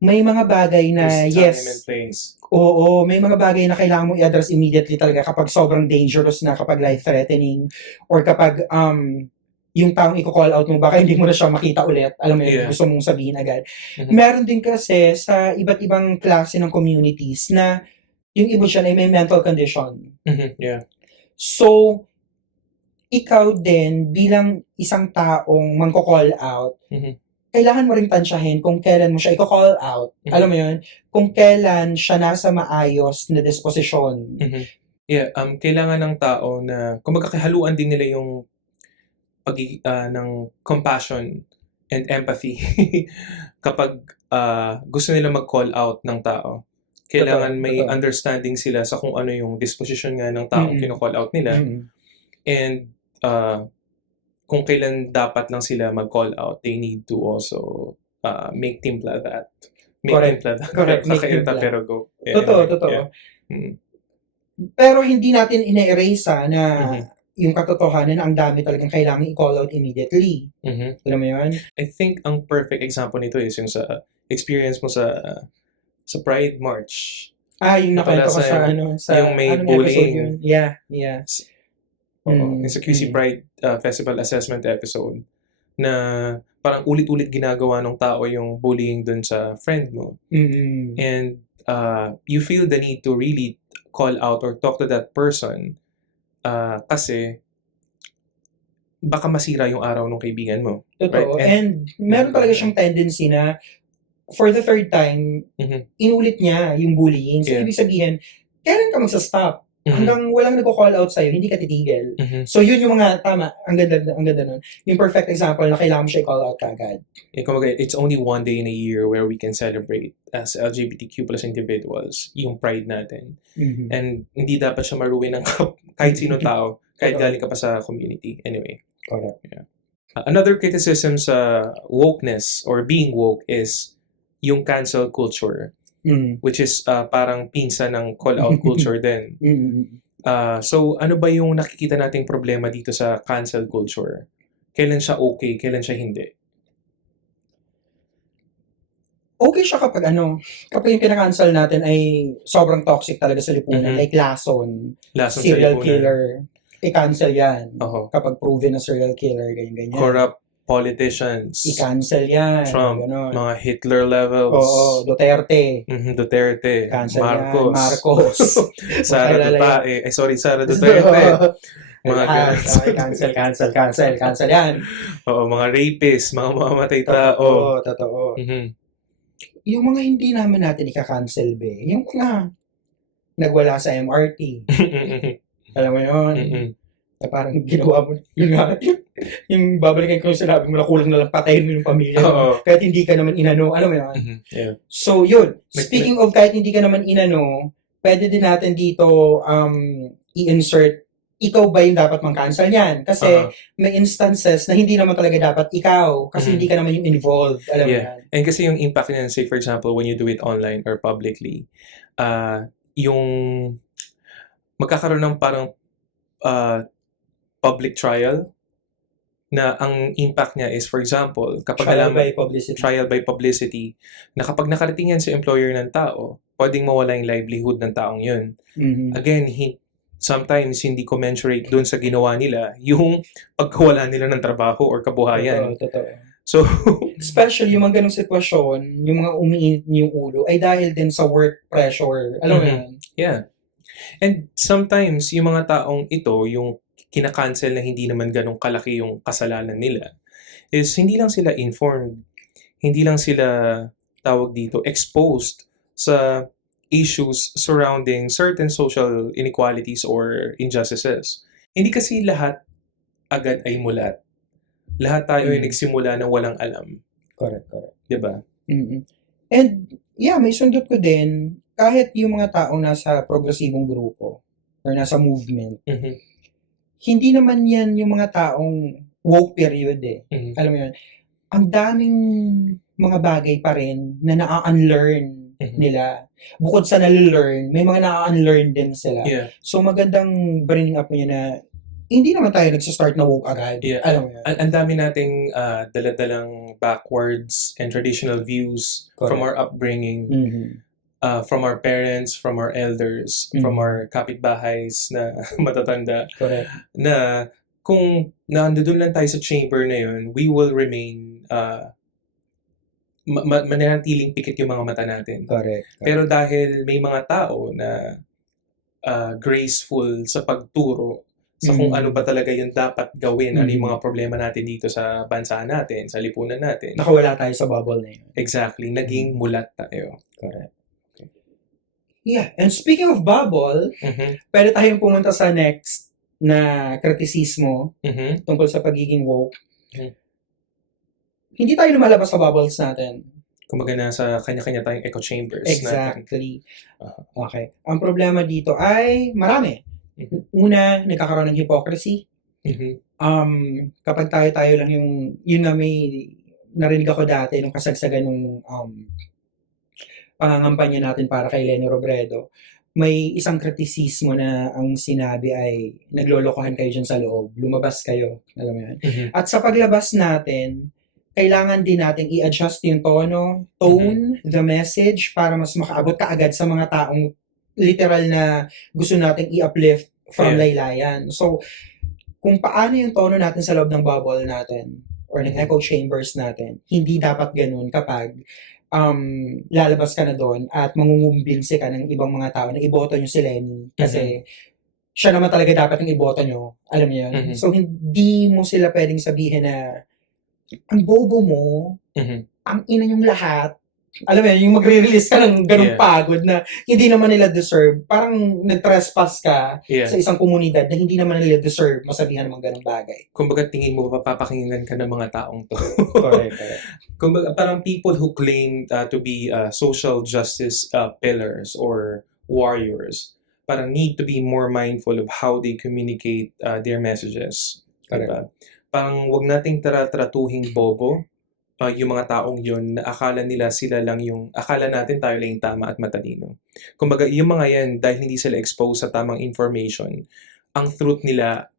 May mga bagay na, There's time and yes, place. oo, may mga bagay na kailangan mo i-address immediately talaga kapag sobrang dangerous na, kapag life-threatening, or kapag yung taong i-call out mo, baka hindi mo na siya makita ulit. Alam mo yun, Yeah. gusto mong sabihin agad. Mhm. Meron din kasi sa iba't ibang klase ng communities na yung iba siya na may mental condition. Mhm. Yeah. So, ikaw din bilang isang taong mangko-call out, Mhm. kailangan mo ring tansyahin kung kailan mo siya i-call out. Mhm. Alam mo yun? Kung kailan siya nasa maayos na disposisyon. Mhm. Yeah, kailangan ng tao na kumbaga kahaluan din nila yung ng compassion and empathy kapag gusto nila mag-call out ng tao. Kailangan may Totoo. understanding sila sa kung ano yung disposition nga ng taong kino-call out nila. And kung kailan dapat lang sila mag-call out, they need to also make timpla that. Correct. Correct, make Kakairita timpla. pero go. Totoo. Yeah. Mm. Pero hindi natin ina-erase na Mhm. yung katotohanan na ang dami talagang kailangan i-call out immediately. Mhm. Alam mo yun? I think ang perfect example nito is yung sa experience mo sa Pride March. Yung nakwento ko sa yung may anong bullying. episode yun? Yeah. Oo, yung sa QC Pride Festival Assessment episode na parang ulit-ulit ginagawa ng tao yung bullying dun sa friend mo. And you feel the need to really call out or talk to that person kasi baka masira yung araw ng kaibigan mo. Totoo. Right? And meron talaga siyang tendency na for the third time, inulit niya yung bullying. So, Yeah. ibig sabihin, kailan ka magsa-stop? Hanggang walang nagko-call out sa'yo, hindi ka titigil. So, yun yung mga, tama, ang ganda nun. Yung perfect example na kailangan mo siya i-call out kagad. It's only one day in a year where we can celebrate as LGBTQ plus individuals yung pride natin. And hindi dapat siya maruwi ng kahit sino tao, kahit galing ka pa sa community. Anyway. Correct. Yeah. Another criticism sa wokeness or being woke is yung cancel culture. Which is parang pinsa ng call-out culture din. So, ano ba yung nakikita nating problema dito sa cancel culture? Kailan siya okay, kailan siya hindi? Okay siya kapag yung kinakancel natin ay sobrang toxic talaga sa lipunan. Mhm. Like Lason, Lason sa serial lipunan. killer. I-cancel yan. Oo. Kapag proven na serial killer, ganyan-ganyan. Corrupt politicians. I-cancel yan. Trump, Ganon. mga Hitler levels. Oo, Duterte. Duterte, Cancel Marcos. yan. Marcos. Sara Kilala Duterte. Sara Duterte. Mga Lahat. ganun. Okay, cancel yan. Oo, mga rapist, mga mamamatay Totoo, tao. totoo. Mhm. Yung mga hindi naman natin ika-cancel, be. Yung mga nagwala sa MRT. Alam mo yun? Mhm. Na parang ginawa mo, yun nga, yung babalikan ko yung sinabi mo na kulang na lang patayin mo yung pamilya mo. Oo. Kahit hindi ka naman inano, alam mo yun? Mhm. Yeah. So, yun. Speaking of kahit hindi ka naman inano, pwede din natin dito i-insert, ikaw ba yung dapat mang-cancel yan? Kasi may instances na hindi naman talaga dapat ikaw kasi hindi ka naman yung involved. Alam mo yan? And kasi yung impact niyan, say for example, when you do it online or publicly, yung magkakaroon ng parang public trial na ang impact niya is, for example, kapag Trial nalaman- by publicity. trial by publicity, na kapag nakarating yan sa employer ng tao, pwedeng mawala yung livelihood ng taong yun. Mhm. Again, sometimes hindi commensurate dun sa ginawa nila yung pagkawala nila ng trabaho or kabuhayan. Totoo. So, Especially yung mga ganong sitwasyon, yung mga umiinit yung ulo, ay dahil din sa work pressure. Alam mo Mhm. yan? yeah. And sometimes, yung mga taong ito, yung kinakancel na hindi naman ganong kalaki yung kasalanan nila, is hindi lang sila informed, hindi lang sila, tawag dito, exposed sa issues surrounding certain social inequalities or injustices. Hindi kasi lahat agad ay mulat. Lahat tayo ay nagsimula na walang alam. Correct. Diba? Mhm. And, yeah, may sundot ko din, kahit yung mga taong nasa progresibong grupo or nasa movement, Mhm. hindi naman yan yung mga taong woke period eh. Mhm. Alam mo yun? Ang daming mga bagay pa rin na na-unlearn nila. Bukod sa na-learn, may mga na-unlearn din sila. Yeah. So, magandang bringing up niya na hindi naman tayo nagsa-start na woke agad. Yeah. Alam mo yun? Ang dami nating daladalang backwards and traditional views from our upbringing, Mhm. from our parents, from our elders, from our kapitbahays na matatanda, Correct. na kung nandoon lang tayo sa chamber na yun, we will remain mananatiling pikit yung mga mata natin. Correct. Pero dahil may mga tao na graceful sa pagturo sa kung ano ba talaga yung dapat gawin, ano yung mga problema natin dito sa bansa natin, sa lipunan natin. Nakawala tayo sa bubble na yun. Exactly. Naging mulat tayo. Correct. Yeah. And speaking of bubble, pwede tayong pumunta sa next na kritisismo tungkol sa pagiging woke. Hindi tayo lumalabas sa bubbles natin. Kumbaga nasa kanya-kanya tayong echo chambers. Exactly. Okay. Ang problema dito ay marami. Una, nagkakaroon ng hypocrisy. Kapag tayo lang yun na may narinig ako dati nung kasagsagan nung pangangampanya natin para kay Leni Robredo, may isang kritisismo na ang sinabi ay naglolokohan kayo dyan sa loob, lumabas kayo, alam mo yan. At sa paglabas natin, kailangan din natin i-adjust yung tone, the message, para mas makaabot ka agad sa mga taong literal na gusto nating i-uplift from laylayan. So, kung paano yung tono natin sa loob ng bubble natin or ng echo chambers natin, hindi dapat ganun kapag lalabas ka na doon at mangungumbinsi ka ng ibang mga tao na iboto nyo si Lenny kasi siya naman talaga dapat yung iboto nyo. Alam mo yun? So, hindi mo sila pwedeng sabihin na ang bobo mo, ang ina yung lahat. Alam mo yun, yung magre-release ka ng ganung pagod na hindi naman nila deserve. Parang nag-trespass ka sa isang komunidad na hindi naman nila deserve masabihan ng mga ganung bagay. Kumbaga tingin mo papapakinggan ka ng mga taong to. Correct. Kumbaga parang people who claim to be social justice pillars or warriors parang need to be more mindful of how they communicate their messages. Diba? Parang wag nating tratuhing bobo yung mga taong yun na akala natin tayo lang yung tama at matalino. Kumbaga, yung mga yan, dahil hindi sila exposed sa tamang information, ang truth nila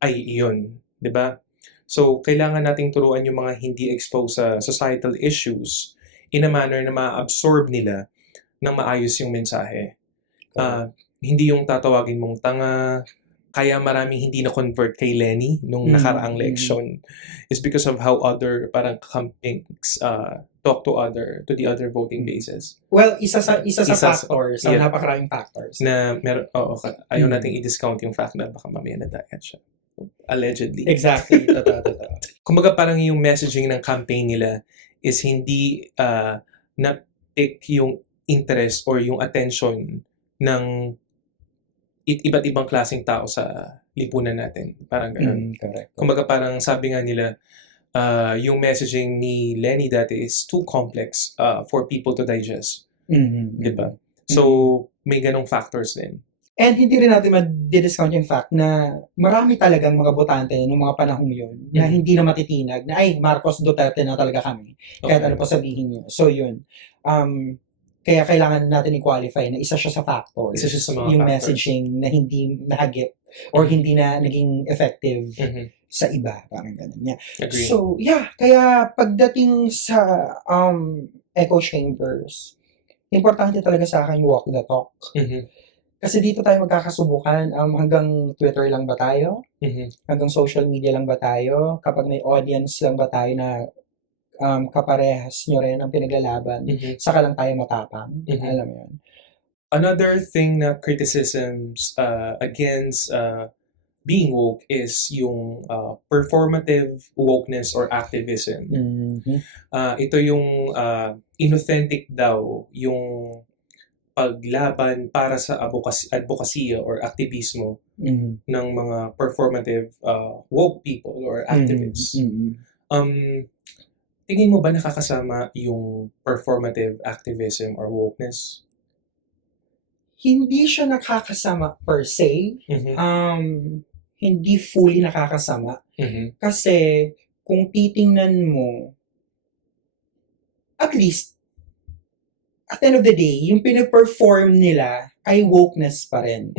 ay yun. 'Di ba? So, kailangan nating turuan yung mga hindi exposed sa societal issues in a manner na ma-absorb nila ng maayos yung mensahe. Hindi yung tatawagin mong tanga, kaya maraming hindi na-convert kay Lenny nung nakaraang election is because of how other parang campaigns talk to the other voting bases. Well, isa sa factors, yeah. napakaraming factors. Na ayaw nating i-discount yung fact na baka mamaya na-diet siya. Allegedly. Exactly. Totoo. Kumbaga parang yung messaging ng campaign nila is hindi na-pick yung interest or yung attention ng iba't ibang klaseng tao sa lipunan natin. Parang ganun. Correct. Kumbaga parang sabi nga nila, yung messaging ni Lenny dati is too complex for people to digest. Diba? So, may ganong factors din. And hindi rin natin ma-discount yung fact na marami talagang mga botante nung mga panahong yun na hindi na matitinag na ay, Marcos Duterte na talaga kami. Kahit ano pa sabihin nyo. So, yun. Kaya kailangan natin i-qualify na isa siya sa factors. Isa siya sa mga yung factors. messaging na hindi nahagip or hindi na naging effective sa iba. Parang ganun. Yeah. Agree. So, yeah. Kaya pagdating sa echo chambers, importante talaga sa akin yung walk the talk. Kasi dito tayo magkakasubukan. Hanggang Twitter lang ba tayo? Hanggang social media lang ba tayo? Kapag may audience lang ba tayo na kaparehas nyo rin ang pinaglalaban, saka lang tayo matapang. Alam mo yun. Another thing na criticisms against being woke is yung performative wokeness or activism. Ito yung inauthentic daw yung paglaban para sa advokasya or aktivismo ng mga performative woke people or activists. Tingin mo ba nakakasama yung performative activism or wokeness? Hindi siya nakakasama per se. Hindi fully nakakasama. Kasi kung titingnan mo, at least, at the end of the day, yung pinaperform nila ay wokeness pa rin.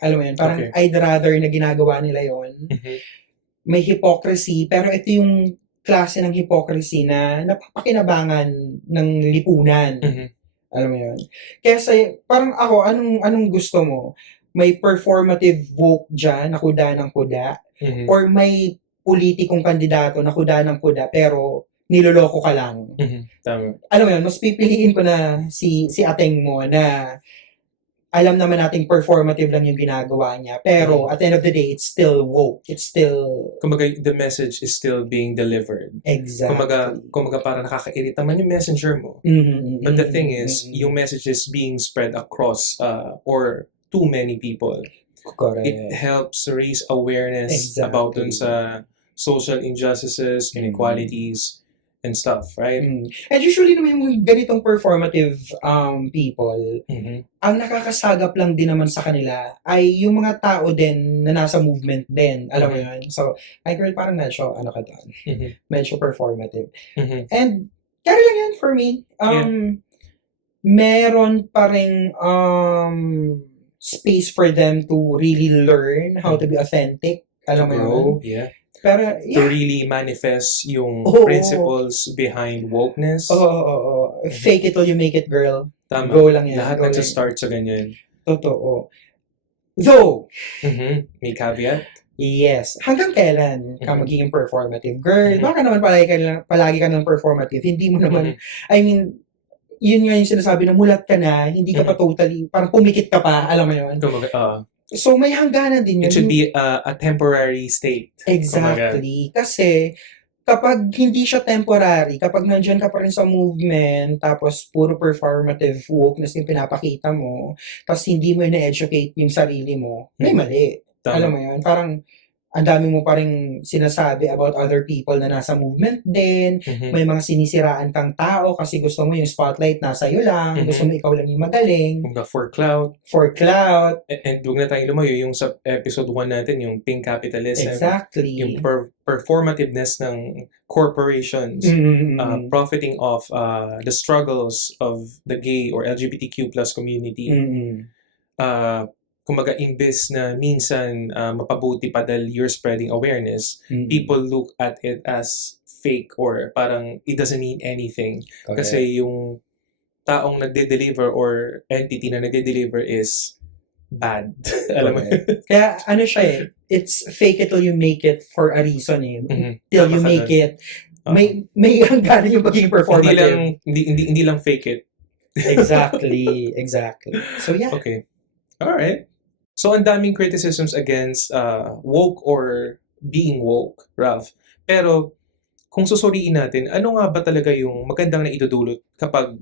Alam mo yun? Parang I'd rather na ginagawa nila yon. May hypocrisy, pero ito yung klase ng hypocrisy na napapakinabangan ng lipunan. Alam mo yun? Kaya parang ako, anong gusto mo? May performative woke dyan na kuda ng kuda? Or may politikong kandidato na kuda ng kuda pero niloloko ka lang? Tama. Alam mo yun, mas pipiliin ko na si ateng mo na alam naman nating performative lang yung ginagawa niya. Pero at the end of the day, it's still woke. It's still... Kumbaga, the message is still being delivered. Exactly. Kumbaga parang nakakairita man yung messenger mo. But the thing is, yung message is being spread across or too many people. Correct. It helps raise awareness about dun sa social injustices, inequalities, and stuff, right? And usually naman yung ganitong performative people, ang nakakasagap lang din naman sa kanila ay yung mga tao din na nasa movement din. Alam mo yun? So, ay girl, parang medyo, ka doon? Medyo performative. And, carry lang yan for me. Meron pa ring space for them to really learn how to be authentic. Alam mo yun? Yeah. Pero, to really manifest yung principles behind wokeness. Fake it till you make it, girl. Tama. Go lang yan. Lahat nagsa-start sa ganyan. Totoo. Though, may caveat? Yes. Hanggang kailan ka magiging performative? Girl, baka naman palagi ka ng performative. Hindi mo naman, I mean, yun nga yung sinasabi na mulat ka na, hindi ka pa totally, parang pumikit ka pa, alam mo yun? So, may hangganan din yun. It should be a temporary state. Exactly. Kasi, kapag hindi siya temporary, kapag nandiyan ka pa rin sa movement, tapos puro performative wokeness yung pinapakita mo, tapos hindi mo na-educate yung sarili mo, may mali. Tama. Alam mo yun? Parang, ang dami mo pa ring sinasabi about other people na nasa movement din, Mhm. may mga sinisiraan kang tao kasi gusto mo yung spotlight nasa iyo lang, Mhm. gusto mo ikaw lang yung magaling, Kumbaga for clout. for clout, And huwag na tayong lumayo yung sa episode 1 natin, yung pink capitalism, exactly. yung performativeness ng corporations, profiting off the struggles of the gay or LGBTQ plus community. Kumbaga, imbes na minsan mapabuti pa dahil you're spreading awareness, people look at it as fake or parang it doesn't mean anything. Kasi yung taong nagde-deliver or entity na nagde-deliver is bad. Alam mo yun? Kaya ano siya eh, it's fake it till you make it for a reason eh. Mhm. Till Tama you ka make dun. it, may hangganan yung pagiging performative. Hindi lang fake it. Exactly. So yeah. Okay. Alright. So, ang daming criticisms against woke or being woke, Ralph. Pero, kung susuriin natin, ano nga ba talaga yung magandang na idudulot kapag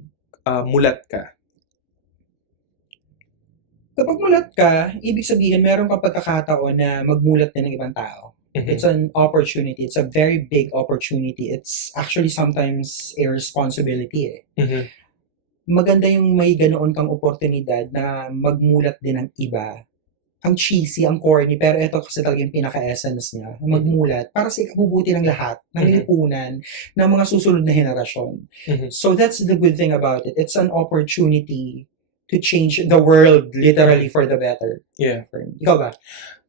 mulat ka? Kapag mulat ka, ibig sabihin meron kang pagkakataon na magmulat din ng ibang tao. Mhm. It's an opportunity. It's a very big opportunity. It's actually sometimes a responsibility eh. Mhm. Maganda yung may ganoon kang oportunidad na magmulat din ng iba. Ang cheesy, ang corny, pero ito kasi talaga yung pinaka-essence niya. Magmulat para sa ikabubuti ng lahat, ng Mhm. lipunan, ng mga susunod na henerasyon. Mhm. So that's the good thing about it. It's an opportunity to change the world literally for the better. Yeah. Ikaw ba?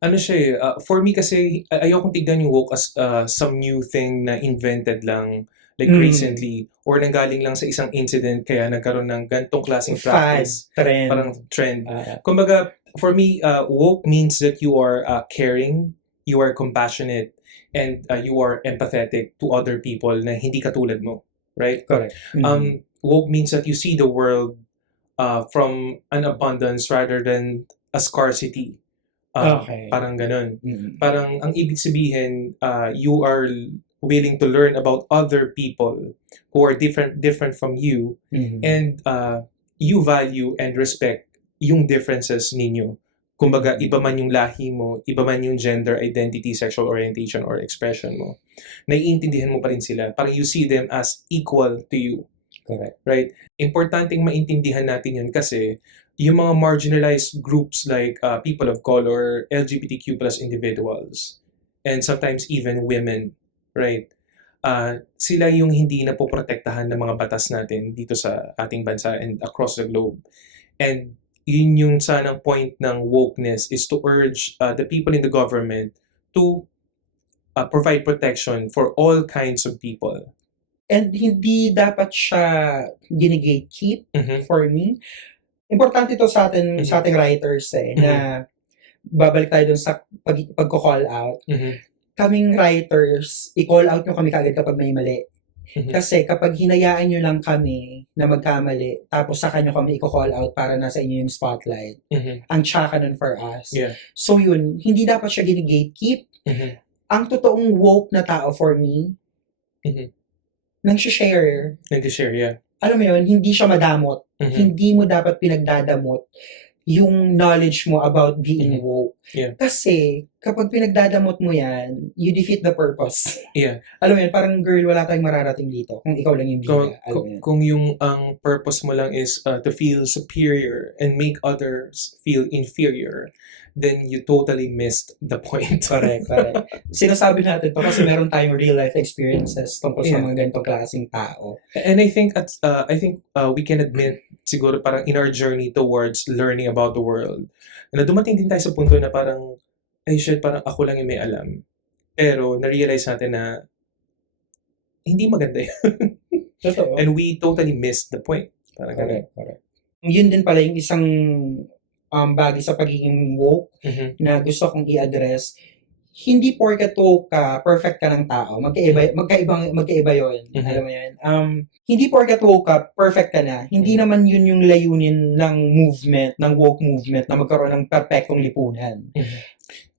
Ano siya eh, for me kasi, ayokong tignan yung woke as some new thing na invented lang like recently or nanggaling lang sa isang incident kaya nagkaroon ng gantong klaseng practice. Trend. Parang trend. Kumbaga, for me, woke means that you are caring, you are compassionate, and you are empathetic to other people na hindi katulad mo. Right? Correct. Woke means that you see the world from an abundance rather than a scarcity. Okay. Parang ganun. Parang ang ibig sabihin, you are willing to learn about other people who are different from you, and you value and respect yung differences ninyo. Kumbaga, iba man yung lahi mo, iba man yung gender identity, sexual orientation, or expression mo, naiintindihan mo pa rin sila. Parang you see them as equal to you. Correct. Right? Importanteng maintindihan natin yun kasi yung mga marginalized groups like people of color, LGBTQ plus individuals, and sometimes even women, right? Sila yung hindi na poprotektahan ng mga batas natin dito sa ating bansa and across the globe. And yun yung sanang point ng wokeness is to urge the people in the government to provide protection for all kinds of people. And hindi dapat siya gine-gatekeep for me. Importante ito sa ating writers na babalik tayo dun sa pagko-call out. Kaming writers, i-call out nyo kami kagad kapag may mali. Kasi kapag hinayaan nyo lang kami na magkamali, tapos saka nyo kami i-call out para nasa inyo yung spotlight, ang tsaka nun for us. Yeah. So yun, hindi dapat siya gine-gatekeep. Ang totoong woke na tao for me, nang-share. Nag-share, yeah. Alam mo yun, hindi siya madamot. Hindi mo dapat pinagdadamot yung knowledge mo about being woke. Yeah. Kasi, kapag pinagdadamot mo yan, you defeat the purpose. Yeah. Alam mo yun, parang girl, wala tayong mararating dito kung ikaw lang yung bida. Kung yung ang purpose mo lang is to feel superior and make others feel inferior, then you totally missed the point. Correct. Sinasabi natin to kasi meron tayong real life experiences tungkol sa mga ganitong klaseng tao. And I think we can admit siguro parang in our journey towards learning about the world, na dumating din tayo sa punto na parang, ay shit, parang ako lang yung may alam. Pero na-realize natin na hindi maganda yun. Totoo. And we totally missed the point. Parang correct. Yun din pala yung isang bagay sa pagiging woke na gusto kong i-address. Hindi porket woke ka, perfect ka ng tao. Magkaiba yun. Alam mo yun? Hindi porket woke ka, perfect ka na. Hindi naman yun yung layunin ng movement, ng woke movement na magkaroon ng perfectong lipunan.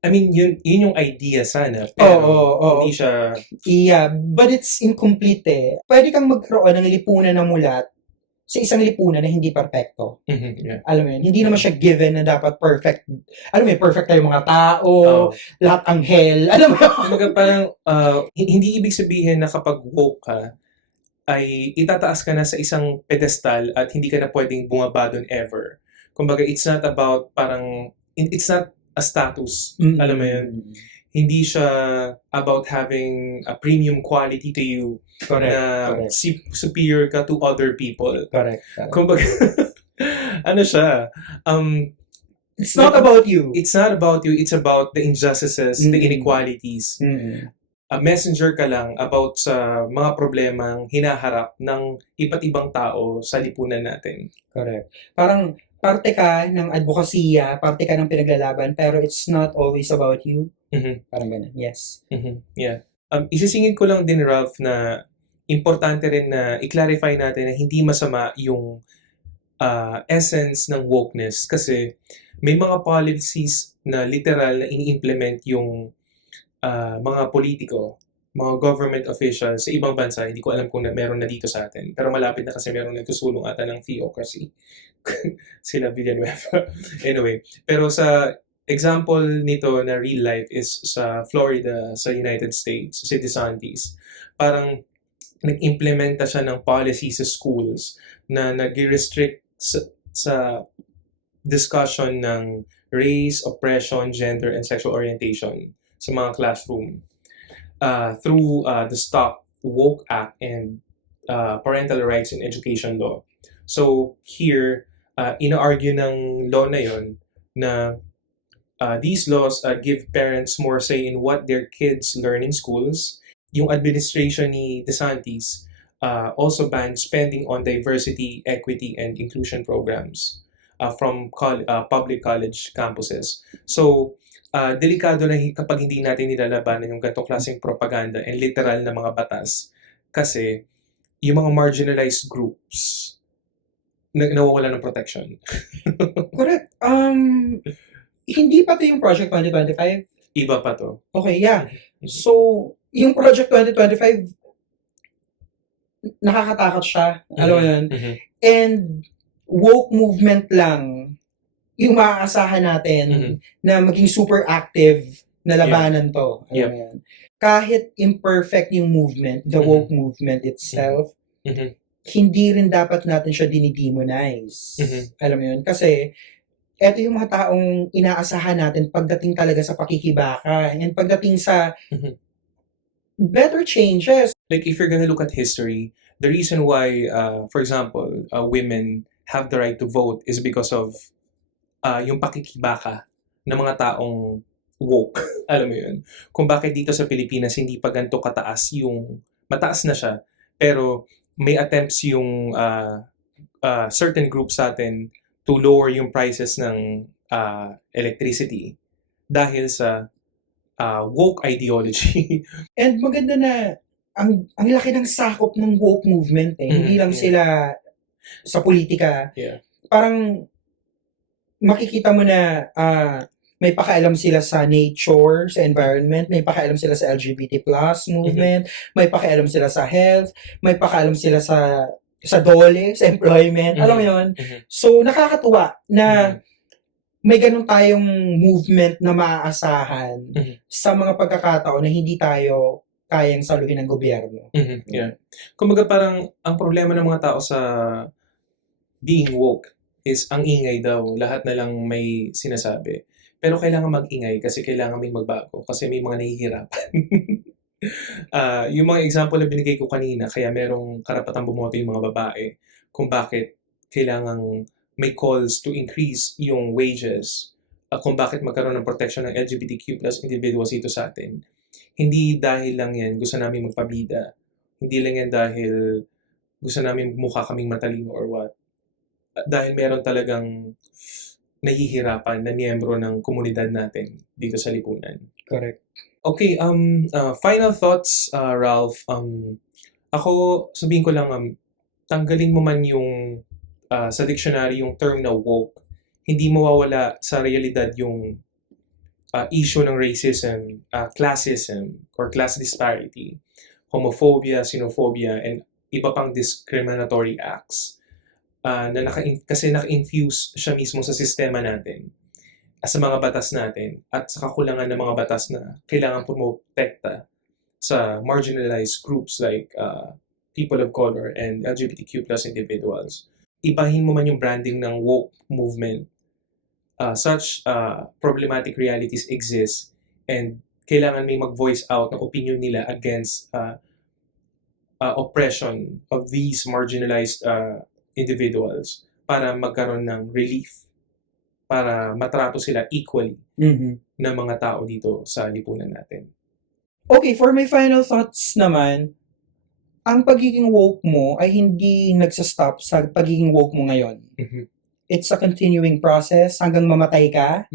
I mean, yun yung idea sana. Pero hindi siya... Yeah, but it's incomplete eh. Pwede kang magkaroon ng lipunan na mulat sa isang lipunan na hindi perfecto. Yeah. Alam mo yun, hindi naman siya given na dapat perfect. Alam mo yun, perfect tayong mga tao, Oh. lahat anghel. Alam mo yun? Kumbaga parang hindi ibig sabihin na kapag woke ka, ay itataas ka na sa isang pedestal at hindi ka na pwedeng bumaba doon ever. Kumbaga, it's not about it's not a status. Alam mo yun? Hindi siya about having a premium quality to you Correct. na Correct. superior ka to other people. Correct. Kumbaga, ano siya, It's not about you. it's not about you, it's about the injustices, the inequalities. Messenger ka lang about sa mga problemang hinaharap ng iba't ibang tao sa lipunan natin. Correct. Parang parte ka ng advokasya, parte ka ng pinaglalaban, pero it's not always about you. Parang ganun. Yes. Yeah. Isisingin ko lang din, Ralph, na importante rin na i-clarify natin na hindi masama yung essence ng wokeness kasi may mga policies na literal na ini-implement yung mga politiko, mga government officials sa ibang bansa. Hindi ko alam kung meron na dito sa atin. Pero malapit na kasi meron nagsusulong ata ng theocracy. Sila Villanueva. Anyway, pero sa example nito na real life is sa Florida, sa United States, si DeSantis. Parang nag-implementa siya ng policy sa schools na nag-restrict sa discussion ng race, oppression, gender, and sexual orientation sa mga classroom through the STOP Woke Act and Parental Rights in Education Law. So here, ina-argue ng law na yon na these laws give parents more say in what their kids learn in schools. Yung administration ni DeSantis also banned spending on diversity, equity, and inclusion programs from public college campuses. So, delikado na kapag hindi natin nilalabanan yung ganitong klaseng propaganda and literal na mga batas kasi yung mga marginalized groups nawawala ng protection. Correct. Hindi pa to yung Project 2025? Iba pa to. Okay, yeah. So, yung Project 2025, nakakatakot siya. Alam mo yun? And woke movement lang yung maaasahan natin na maging super active na labanan to. Alam mo yun? Kahit imperfect yung movement, the woke movement itself, hindi rin dapat natin siya dinidemonize. Alam mo yun? Kasi, eto yung mga taong inaasahan natin pagdating talaga sa pakikibaka and pagdating sa better changes. Like, if you're gonna look at history, the reason why, for example, women have the right to vote is because of yung pakikibaka ng mga taong woke. Alam mo yun? Kung bakit dito sa Pilipinas hindi pa ganito kataas yung, mataas na siya, pero may attempts yung certain groups sa atin to lower yung prices ng electricity dahil sa woke ideology. And maganda na ang laki ng sakop ng woke movement eh. Hindi lang sila sa politika. Parang makikita mo na may pakialam sila sa nature, sa environment, may pakialam sila sa LGBT plus movement, may pakialam sila sa health, may pakialam sila sa dole, sa employment, alam mo yun? So, nakakatuwa na may ganun tayong movement na maaasahan sa mga pagkakataon na hindi tayo kayang saluhin ng gobyerno. Yeah. Kumbaga parang ang problema ng mga tao sa being woke is ang ingay daw. Lahat na lang may sinasabi. Pero kailangan mag-ingay kasi kailangan may magbago kasi may mga nahihirapan. Yung mga example na binigay ko kanina, kaya merong karapatang bumoto yung mga babae kung bakit kailangang may calls to increase yung wages, kung bakit magkaroon ng protection ng LGBTQ plus individuals dito sa atin. Hindi dahil lang yan gusto namin magpabida. Hindi lang yan dahil gusto namin mukha kaming matalino or what. Dahil meron talagang nahihirapan na miyembro ng komunidad natin dito sa lipunan. Correct. Okay, final thoughts, Ralph. Ako, sabihin ko lang, tanggalin mo man yung sa dictionary yung term na woke, hindi mawawala sa realidad yung issue ng racism, classism, or class disparity, homophobia, xenophobia, and iba pang discriminatory acts. kasi naka-infuse siya mismo sa sistema natin, sa mga batas natin, at sa kakulangan ng mga batas na kailangan pumotekta sa marginalized groups like people of color and LGBTQ plus individuals. Ibahin mo man yung branding ng woke movement, such problematic realities exist and kailangan may mag-voice out ng opinion nila against oppression of these marginalized individuals para magkaroon ng relief, para matrato sila equally ng mga tao dito sa lipunan natin. Okay, for my final thoughts naman, ang pagiging woke mo ay hindi nagsastop sa pagiging woke mo ngayon. It's a continuing process hanggang mamatay ka.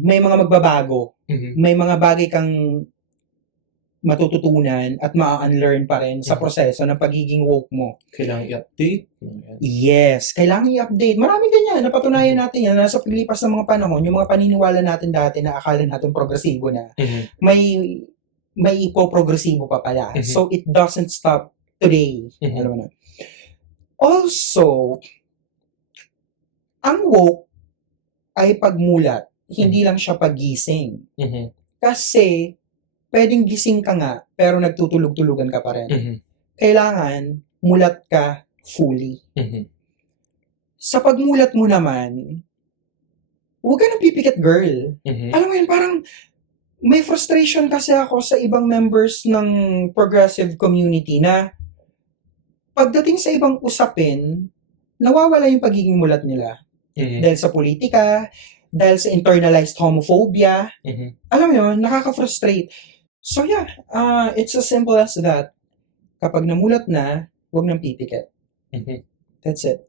May mga magbabago. May mga bagay kang matututunan at ma-unlearn pa rin sa proseso ng pagiging woke mo. Kailangan i-update. Yes, kailangan i-update. Maraming ganyan. Napatunayan natin yan. Nasa paglipas ng mga panahon, yung mga paniniwala natin dati na akala natin progresibo na, may ipo-progresibo pa pala. So, it doesn't stop today. Alam mo na. Also, ang woke ay pagmulat. Hindi lang siya paggising. Kasi, pwedeng gising ka nga, pero nagtutulog-tulugan ka pa rin. Kailangan, mulat ka fully. Sa pagmulat mo naman, huwag ka nang pipikit, girl. Alam mo yun, parang, may frustration kasi ako sa ibang members ng progressive community na, pagdating sa ibang usapin, nawawala yung pagiging mulat nila. Dahil sa politika, dahil sa internalized homophobia. Alam mo yun, nakaka-frustrate. So yeah, it's as simple as that. Kapag namulat na, huwag nang pipikit. That's it.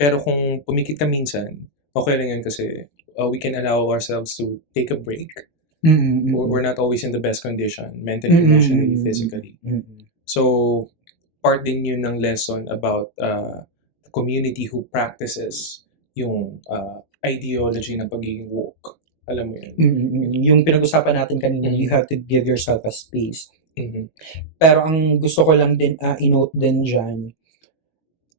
Pero kung pumikit ka minsan, okay lang yan kasi we can allow ourselves to take a break. We're not always in the best condition, mentally, emotionally, physically. So, part din yun ng lesson about the community who practices yung ideology ng pagiging woke. Alam mo yun. Yung pinag-usapan natin kanina, you have to give yourself a space. Pero ang gusto ko lang din i-note din dyan,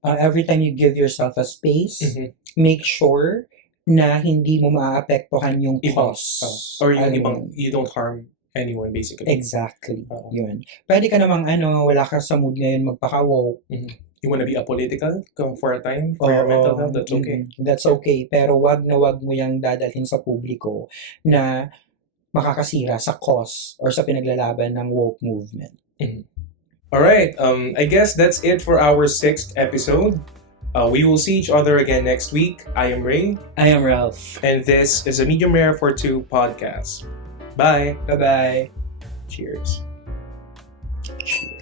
every time you give yourself a space, make sure na hindi mo maaapektuhan yung cause. Or yung ibang, you don't harm anyone basically. Exactly. Yun. Pwede ka namang wala ka sa mood ngayon magpaka-woke. You wanna be apolitical for a time for your mental health, that's okay. That's okay. Pero wag mo yung dadalhin sa publiko na makakasira sa cause or sa pinaglalaban ng woke movement. Alright, I guess that's it for our 6th episode. We will see each other again next week. I am Ray. I am Ralph. And this is a Medium Rare for 2 podcast. Bye. Bye-bye. Cheers. Cheers.